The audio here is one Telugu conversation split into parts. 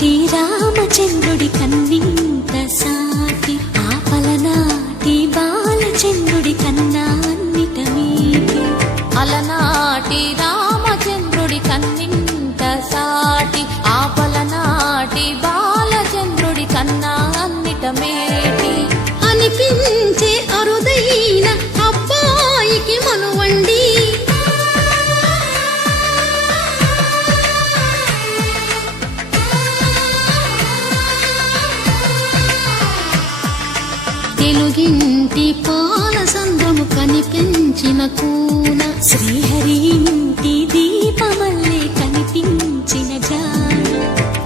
అలనాటి రామచంద్రుడి కన్నింత సాటి ఆపలనాటి బాలచంద్రుడి కన్నా అన్నిట మీటి అలనాటి రామచంద్రుడి కన్నింత సాటి ఆపలనాటి బాలచంద్రుడి కన్నా అన్నిట మేటి అనిపించే అరుదైన అబ్బాయికి మనువండి తెలుగింటి పాలసంద్రము కనిపించిన కూన శ్రీహరి ఇంటి దీపమల్లే కనిపించిన జాన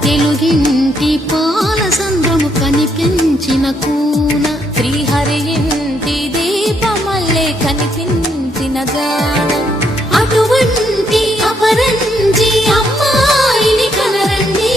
తెలుగింటి పాలసంద్రము కనిపించిన కూన శ్రీహరి ఇంటి దీపమల్లే కనిపించిన గానం అటువంటి అపరంజి అమ్మాయిని కనరండి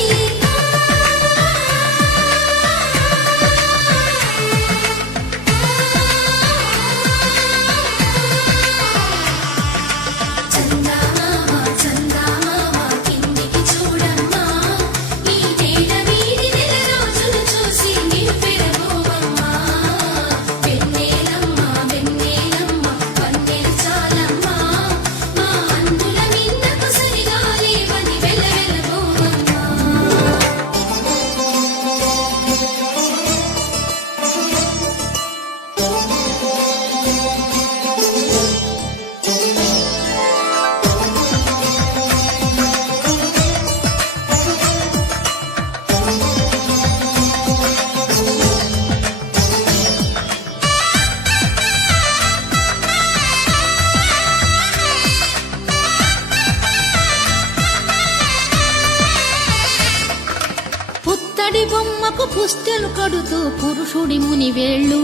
పుత్తడి బొమ్మకు పుస్తెలు కడుతూ పురుషుడి ముని వేళ్ళు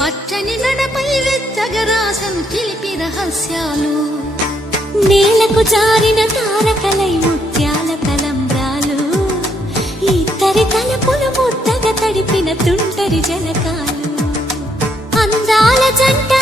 పచ్చని నడపై వెచ్చగరాసను చిలిపి రహస్యాలు నేలకు జారిన తారకలై ముత్యాల తలంబ్రాలు ఇద్దరి తలపులు ముద్దగా తడిపిన తుంటరి జలకాలు అందాల జంట